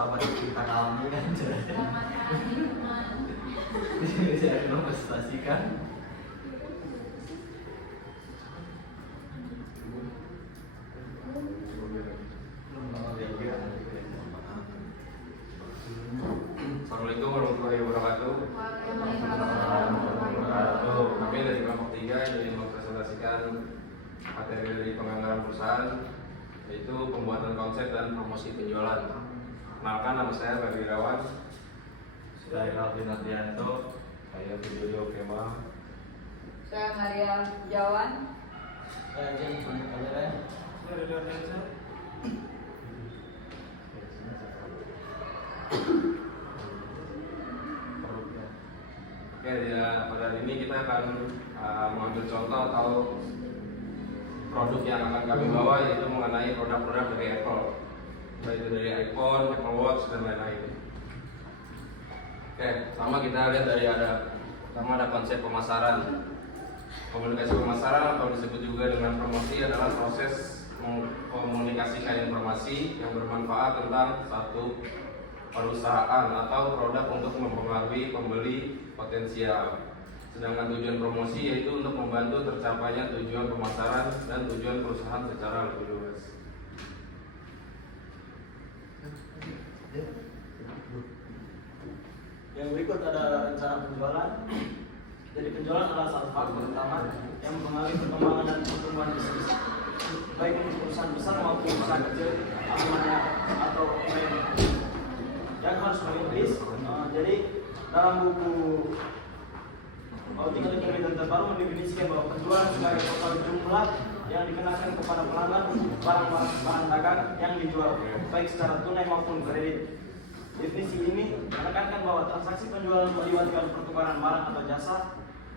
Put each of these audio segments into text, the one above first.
sahabat kita kamu kan saya investasikan Assalamualaikum warahmatullahi wabarakatuh. Kami dari kelompok 3 ingin mempresentasikan materi dari penganggaran perusahaan, yaitu pembuatan konsep dan promosi penjualan. Kenalkan, nama saya Bagi Irawan. Saya Alvin Adrianto. Saya Widodo Kemal. Saya Maria Jawan. Saya James Panjaitan. Saya Ridwan Renza. Oke, ya, pada hari ini kita akan mengambil contoh atau produk yang akan kami bawa, yaitu mengenai produk-produk dari Apple, baik itu dari iPhone, Apple Watch, dan lain-lain. Oke, pertama kita lihat dari pertama ada konsep pemasaran. Komunikasi pemasaran atau disebut juga dengan promosi adalah proses mengkomunikasikan informasi yang bermanfaat tentang satu perusahaan atau produk untuk mempengaruhi pembeli potensial. Sedangkan tujuan promosi yaitu untuk membantu tercapainya tujuan pemasaran dan tujuan perusahaan secara lebih luas. Yang berikut ada rencana penjualan. Jadi penjualan adalah salah satu faktor utama yang mempengaruhi perkembangan dan pertumbuhan bisnis, baik untuk perusahaan besar maupun perusahaan kecil, atau yang harus merintis. Jadi dalam buku Outing Ekonomi Terbaru mendefinisikan bahwa penjualan sebagai total jumlah yang dikenakan kepada pelanggan barang dagang yang dijual, baik secara tunai maupun kredit. Definisi ini menekankan bahwa transaksi penjualan melibatkan pertukaran barang atau jasa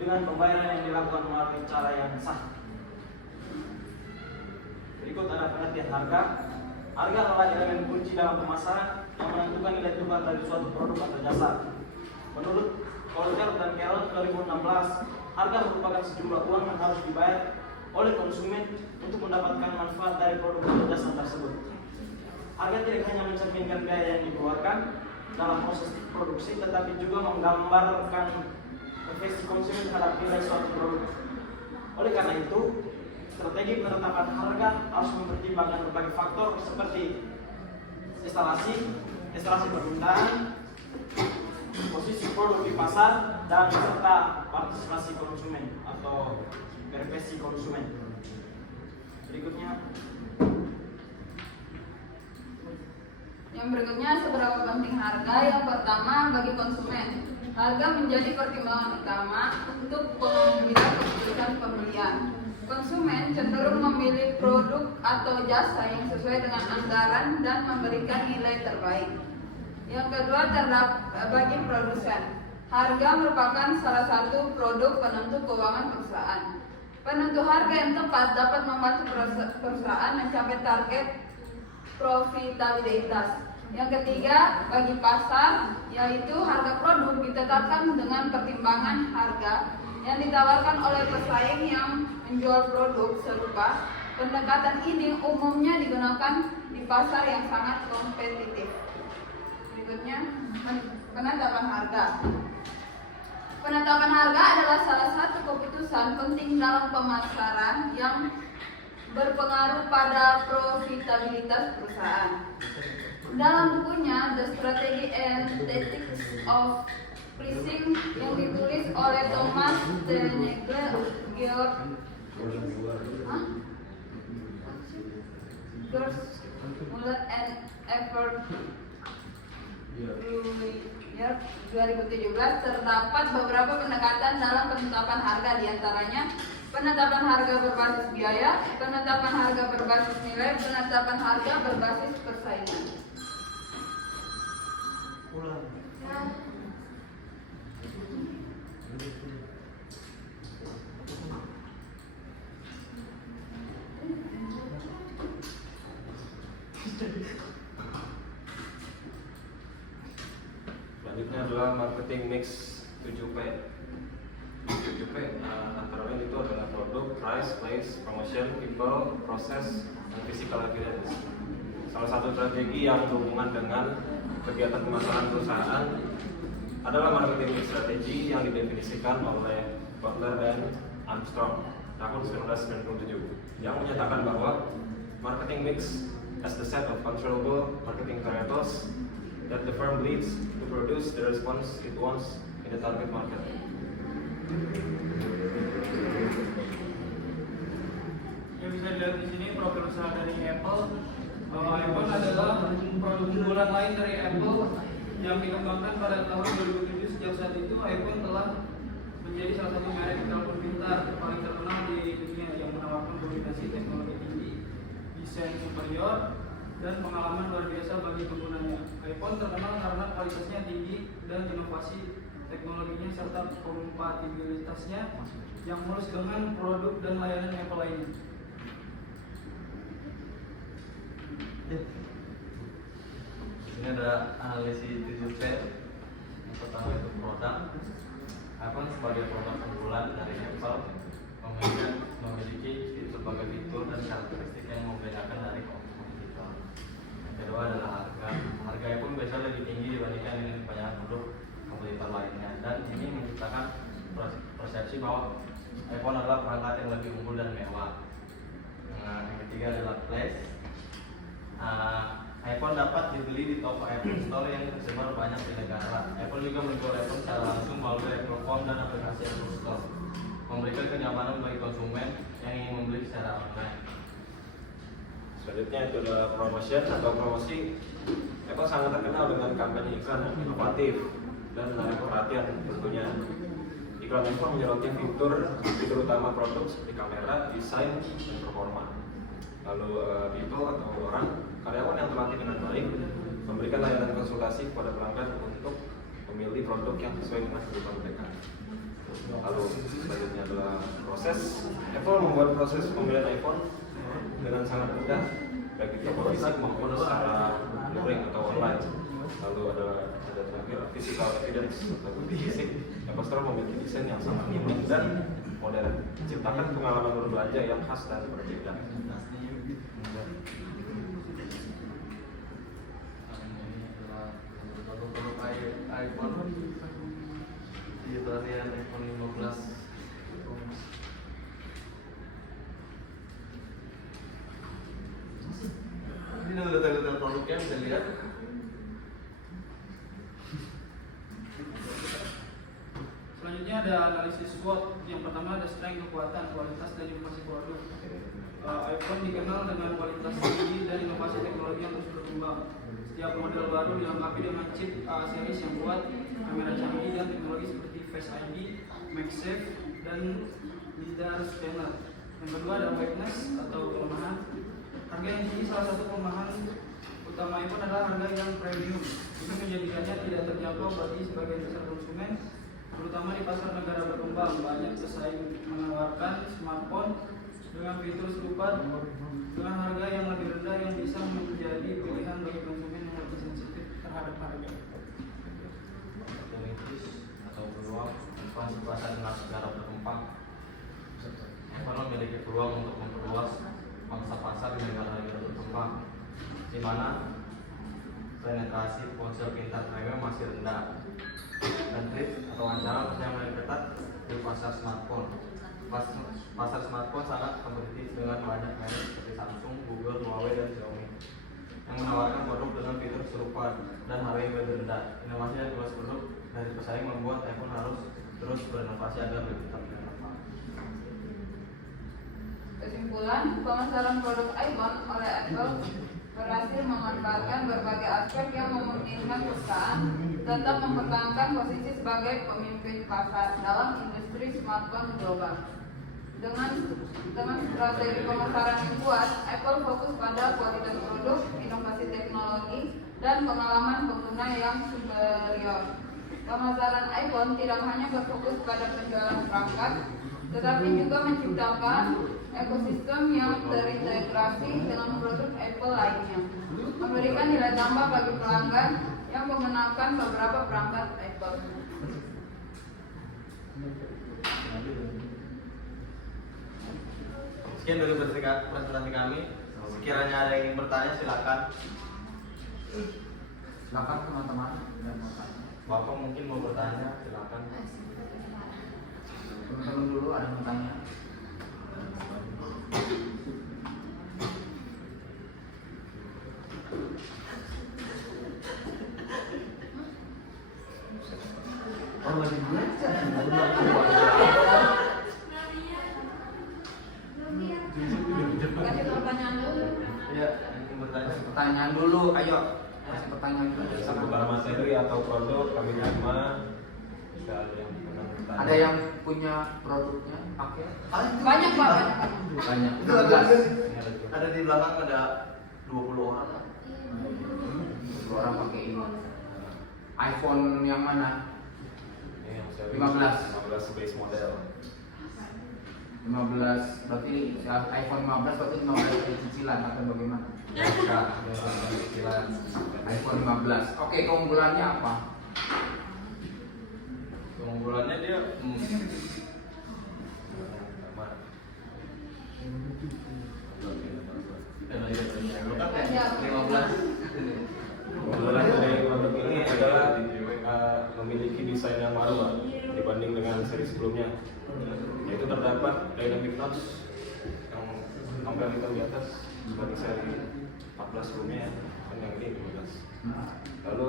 dengan pembayaran yang dilakukan melalui cara yang sah. Berikut ada pengertian harga. Harga adalah elemen kunci dalam pemasaran yang menentukan nilai tukar dari suatu produk atau jasa. Menurut Collier dan Kellogg 2016, harga merupakan sejumlah uang yang harus dibayar oleh konsumen untuk mendapatkan manfaat dari produk atau jasa tersebut. Harga tidak hanya mencerminkan biaya yang dikeluarkan dalam proses produksi, tetapi juga menggambarkan preferensi konsumen terhadap nilai suatu produk. Oleh karena itu, strategi penetapan harga harus mempertimbangkan berbagai faktor seperti instalasi permintaan, posisi produk di pasar, dan serta partisipasi konsumen atau preferensi konsumen. Berikutnya. Yang berikutnya, seberapa penting harga? Yang pertama, bagi konsumen, harga menjadi pertimbangan utama untuk pengambilan keputusan pembelian. Konsumen cenderung memilih produk atau jasa yang sesuai dengan anggaran dan memberikan nilai terbaik. Yang kedua, bagi produsen, harga merupakan salah satu produk penentu keuangan perusahaan. Penentu harga yang tepat dapat membantu perusahaan mencapai target profitabilitas. Yang ketiga, bagi pasar, yaitu harga produk ditetapkan dengan pertimbangan harga yang ditawarkan oleh pesaing yang menjual produk serupa. Pendekatan ini umumnya digunakan di pasar yang sangat kompetitif. Berikutnya, penetapan harga. Penetapan harga adalah salah satu keputusan penting dalam pemasaran yang berpengaruh pada profitabilitas perusahaan. Dalam bukunya The Strategy and Tactics of Pricing yang ditulis oleh Thomas D. Nagel, George Muller and Everett Ruyer 2017, terdapat beberapa pendekatan dalam penetapan harga, diantaranya penetapan harga berbasis biaya, penetapan harga berbasis nilai, penetapan harga berbasis persaingan. Selanjutnya adalah marketing mix 7P. 7P antara lain itu adalah produk, price, place, promotion, people, process, dan physical evidence. Salah satu strategi yang berhubungan dengan kegiatan pemasaran perusahaan adalah marketing strategi yang didefinisikan oleh Butler dan Armstrong tahun 1997 yang menyatakan bahwa marketing mix as the set of controllable marketing variables that the firm leads to produce the response it wants in the target market. Yang bisa dilihat di sini profil usaha dari Apple, bahwa iPhone adalah produk unggulan lain dari Apple yang dikembangkan pada tahun 2007. Sejak saat itu iPhone telah menjadi salah satu merek telepon pintar paling terkenal di dunia yang menawarkan kombinasi teknologi tinggi, desain superior, dan pengalaman luar biasa bagi penggunanya. iPhone terkenal karena kualitasnya tinggi dan inovasi teknologinya serta kompatibilitasnya yang mulus dengan produk dan layanan Apple lainnya. Ini ada analisis 7 P. Yang pertama itu produk. iPhone sebagai produk unggulan dari Apple memiliki berbagai fitur dan karakteristik yang membedakan dari kompetitor. Yang kedua adalah harga. Harga iPhone biasanya lebih tinggi dibandingkan dengan kebanyakan produk kompetitor lainnya, dan ini menciptakan persepsi bahwa iPhone adalah perangkat yang lebih unggul dan mewah. Nah, yang ketiga adalah flash. iPhone dapat dibeli di toko Apple Store yang tersebar banyak di negara. Apple juga menjual iPhone secara langsung melalui Apple Phone dan aplikasi Apple Store, memberikan kenyamanan bagi konsumen yang ingin membeli secara online. Selanjutnya itu adalah promotion atau promosi. Apple sangat terkenal dengan kampanye iklan yang inovatif dan menarik perhatian tentunya. Iklan iPhone menyoroti fitur utama produk seperti kamera, desain, dan performa. Lalu people atau orang karyawan yang terlatih dengan baik memberikan layanan konsultasi kepada pelanggan untuk memilih produk yang sesuai dengan kebutuhan mereka. Lalu selanjutnya adalah proses. Apple membuat proses pembelian iPhone dengan sangat mudah, baik di toko fisik maupun secara luring atau online. Lalu ada terakhir physical evidence atau bukti fisik. Apple Store memiliki desain yang sangat unik dan modern, menciptakan pengalaman berbelanja yang khas dan berbeda. iPhone di varian iPhone 15. Ini detail-detail produknya bisa lihat. Selanjutnya ada analisis SWOT. Yang pertama ada strength, kekuatan, kualitas, dan inovasi produk. iPhone dikenal dengan kualitas tinggi dan inovasi teknologi yang terus berkembang. Setiap model baru dilengkapi dengan chip A series yang kuat, kamera canggih, dan teknologi seperti Face ID, MagSafe, dan LiDAR scanner. Yang kedua ada weakness atau kelemahan. Harga yang tinggi salah satu kelemahan utama iPhone adalah harga yang premium. Ini menjadikannya tidak terjangkau bagi sebagian besar konsumen, terutama di pasar negara berkembang. Banyak pesaing menawarkan smartphone dengan fitur serupa dengan harga yang lebih rendah yang bisa menjadi pilihan bagi konsumen yang lebih sensitif terhadap harga. Opportunities atau peluang ekspansi pasar dengan negara berkembang. Apple memiliki peluang untuk memperluas mangsa pasar di negara-negara berkembang, di mana penetrasi ponsel pintar premium masih rendah, dan trik atau wawancara yang mulai ketat di pasar smartphone. Pasar smartphone sangat kompetitif dengan banyak merek seperti Samsung, Google, Huawei, dan Xiaomi yang menawarkan produk dengan fitur serupa dan harga yang lebih rendah. Inovasi dan luas produk dari pesaing membuat iPhone harus terus berinovasi agar lebih tetap relevan. Kesimpulan, pemasaran produk iPhone oleh Apple berhasil memanfaatkan berbagai aspek yang memungkinkan perusahaan tetap mempertahankan posisi sebagai pemimpin pasar dalam industri smartphone global. Dengan strategi pemasaran yang kuat, Apple fokus pada kualitas produk, inovasi teknologi, dan pengalaman pengguna yang superior. Pemasaran iPhone tidak hanya berfokus pada penjualan perangkat, tetapi juga menciptakan ekosistem yang terintegrasi dengan produk Apple lainnya, memberikan nilai tambah bagi pelanggan yang menggunakan beberapa perangkat Apple. Sekian dari presentasi kami. Sekiranya ada yang ingin bertanya, silakan. Silakan teman-teman yang mau tanya. Bapak mungkin mau bertanya, silakan. Teman-teman dulu ada yang mau tanya. Oh, lagi belajar. Kasih pertanyaan dulu. Ya, mungkin bertanya. Pertanyaan dulu, ayo. Kasih pertanyaan dulu. Seputar materi atau produk kami terima. Jika ada yang pernah bertanya. Ada yang punya produknya pakai? Banyak Pak, banyak. Banyak. Itu ada di belakang ada 20 orang. Dua orang pakai ini. iPhone yang mana? Ini yang saya 15 base model. 15 berarti iPhone 15 berarti 15 kali cicilan atau bagaimana? Enggak, cicilan. iPhone 15. Oke, keunggulannya apa? Keunggulannya dia Keunggulan dari produk ini adalah memiliki desain yang baru Pak, dibanding dengan seri sebelumnya. Yaitu terdapat dynamic notch yang tampil hitam di atas dibanding seri 14 sebelumnya kan yang ini 15. Lalu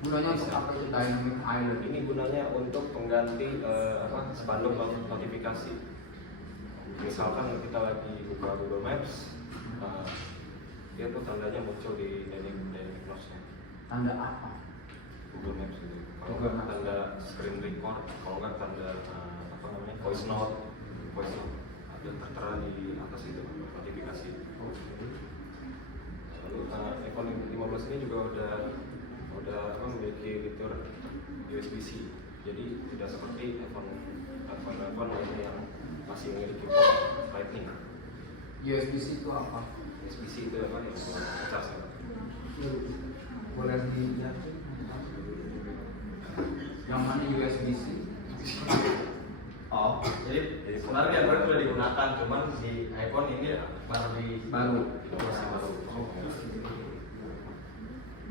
Gunanya untuk apa itu dynamic island? ini gunanya untuk pengganti spanduk notifikasi. Misalkan kita lagi buka Google Maps, dia tuh tandanya muncul di dynamic notch-nya. Tanda apa? Google Maps itu. Kalau Google nggak Maps. tanda screen record, kalau nggak tanda voice note ada tertera di atas itu notifikasi. Lalu iPhone 15 ini juga udah memiliki fitur USB-C. Jadi tidak seperti iPhone lainnya yang masih memiliki port Lightning. USB-C itu apa? USB-C itu apa yang ngecas ya? Boleh dijelasin? Yang mana USB-C? Oh, jadi sebenarnya Android sudah digunakan, cuman di iPhone ini baru. Masih baru.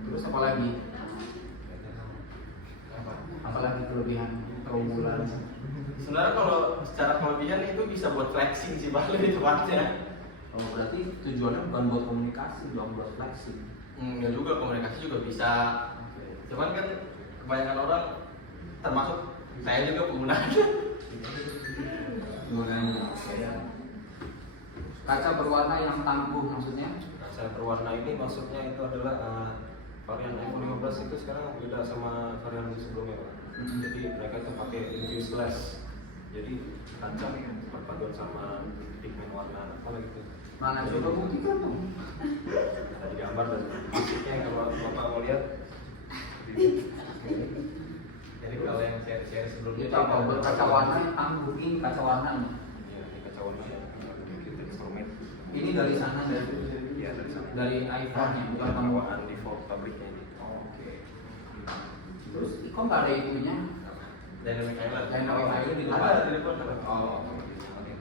Terus apa lagi? Apalagi kelebihan keunggulan? Sebenarnya kalau secara kelebihan itu bisa buat flexing sih Pak, lebih tepatnya. Oh, berarti tujuannya bukan buat komunikasi, dong, buat flexing. Ya juga komunikasi juga bisa. Cuman kan kebanyakan orang, termasuk saya juga penggunanya. Gunanya. Kaca berwarna yang tangguh maksudnya? Kaca berwarna ini maksudnya itu adalah varian iPhone 15 itu sekarang beda sama varian sebelumnya Pak. Jadi mereka itu pakai infused glass. Jadi kaca perpaduan sama pigmen warna apa lagi itu. Mana coba buktikan dong. Ada di gambar dan fisiknya kalau Bapak mau lihat. Jadi kalau yang seri sebelumnya Itu apa? Berkaca warna yang tangguh, ini kaca warnanya. Ya, ini kaca warna yang kita instrumen. Ini dari sana dari Ya dari sana. dari iPhone-nya bukan tangguh. Bawaan default pabriknya ini. Oke. Terus kok nggak ada itunya? Dynamic Island. Dynamic Island di depan. Ada di depan. Oh. Oke.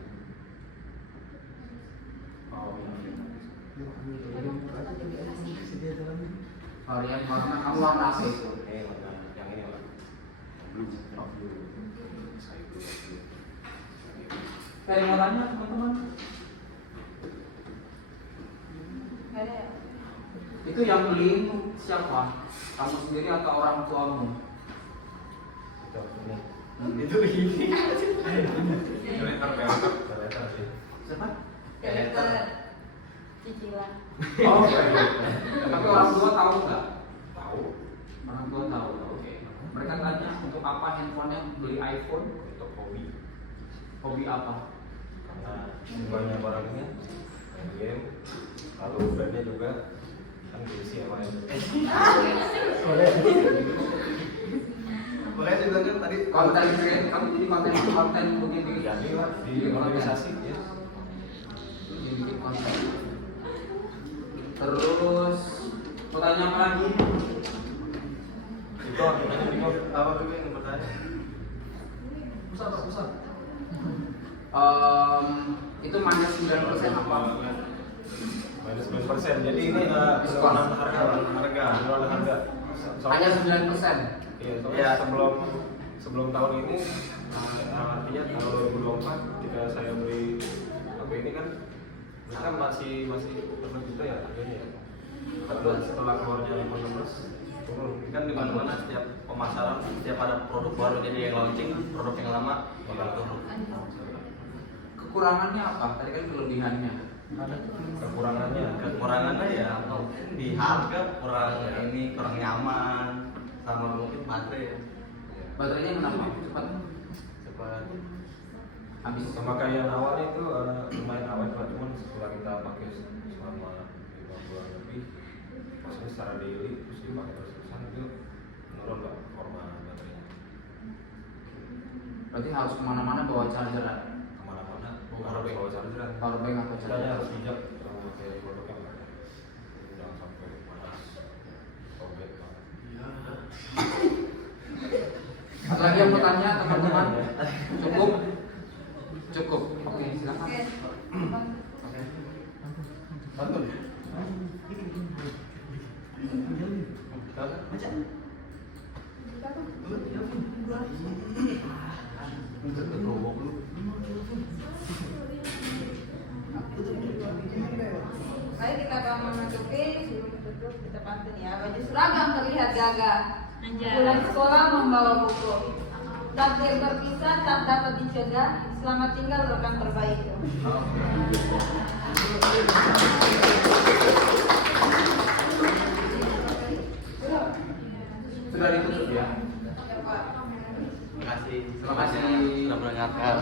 Oh. Varian warna kamu warna apa itu? Ini warna yang ini Pak. Blue. Sky blue. Kayak mau tanya teman-teman? Nggak ada ya? Itu yang beli siapa? Kamu sendiri atau orang tuamu? Itu ini. Itu begini. Letter sih. Siapa? Letter cicilan. Oh, oke. Tapi orang tua tahu nggak? Tahu. Orang tua tahu. Oke. Mereka tanya untuk apa handphonenya beli iPhone? Untuk hobi. Hobi apa? Karena banyak barangnya main game, lalu brandnya juga kan diisi ya Pak. Makanya juga kan tadi Konten creator, kamu jadi konten begini. Jadi lah di organisasi ya. Jadi bikin konten. Terus pertanyaan apa lagi? Itu akhirnya bingung. apa juga yang bertanya? Pusat. Itu minus 9% apa? minus 10%. Jadi ini ada penurunan harga. Hanya 9%. Iya, soalnya sebelum tahun ini, artinya tahun 2024 ketika saya beli HP ini kan masih terus juga ya harganya ya. Tapi setelah keluarnya iPhone 16 turun. Kan di mana-mana setiap pemasaran, setiap ada produk baru jadi yang launching, produk yang lama bakal turun. Kekurangannya apa? Tadi kan kelebihannya. Kekurangannya ya mungkin di harga kurang nyaman, sama mungkin baterai ya. Baterainya kenapa? Cepat habis. Sama kayak yang awalnya itu lumayan awet lah, cuman setelah kita pakai selama 5 bulan lebih, maksudnya secara daily terus dipakai terus-terusan itu menurun lah performa baterainya. Berarti harus kemana-mana bawa charger. Kemana-mana harus bawa charger. Power bank atau Caranya charger. harus bijak sama pakai produk yang pakai. Jangan sampai panas, sobek lah. Ada lagi yang mau tanya teman-teman? Cukup? Cukup. Oke, silakan. Oke. Bantu. Baik, kita akan menutupi. Sebelum tutup kita pantun ya. Baju seragam terlihat gagah. Pulang sekolah membawa buku. Takdir berpisah tak dapat dicegah. Selamat tinggal rekan terbaik. Sudah ditutup ya. Terima kasih. Terima kasih. Sudah mendengarkan.